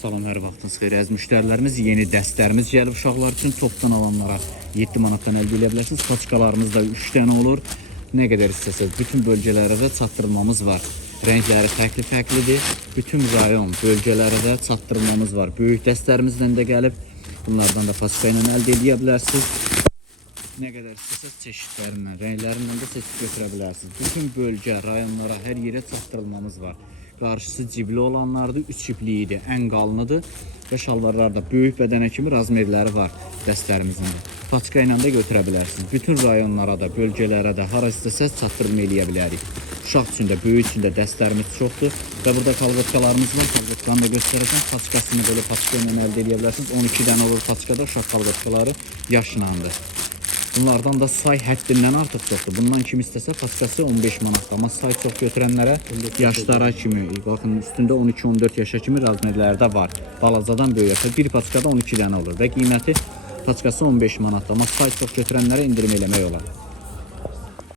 Salam, hər vaxtınız xeyir əziz müştərilərimiz. Yeni dəstlərimiz gəlib uşaqlar üçün. Topdan alanlara 7 manatdan əldə edə bilərsiniz. Paçkalarımız da 3 dənə olur. Nə qədər istəsəz bütün bölgələrə də çatdırmamız var. Rəngləri fərqli-fərqlidir. Bütün rayon bölgələrə də çatdırmamız var. Böyük dəstlərimizdən də gəlib. Bunlardan da paçka ilə əldə edə bilərsiniz. Nə qədər istəsəz çeşidlərindən, rənglərindən də seçib götürə bilərsiniz. Bütün bölgə, rayonlara, hər yerə çatdırılmamız var. Qarşısı cibli olanlardır, 3 cibliyidir, ən qalınıdır və şalvarlar da böyük bədənə kimi razmerləri var dəstlərimizin də. Paçka ilə də götürə bilərsiniz. Bütün rayonlara da, bölgələrə də, hara istəsəz çatdırma eləyə bilərik. Uşaq üçün də, böyük üçün də dəstlərimiz çoxdur və burada kalqotkalarımız var. Kalqotkanı da göstərəcəm. Paçkasını belə paçka ilə əldə edə bilərsiniz. 12 dənə olur paçkada, uşaq kalqotkaları yaşlandı. Bunlardan da say həddindən artıq çoxdur. Bundan kim istəsə paçkası 15 manatdır. Amma say çox götürənlərə yaşlara kimi, baxın üstündə 12-14 yaşa kimi razmerləri də var. Balacadan böyüyə. Bir paçkada 12 dənə olur və qiyməti paçkası 15 manatdır. Amma say çox götürənlərə indirim eləmək olar.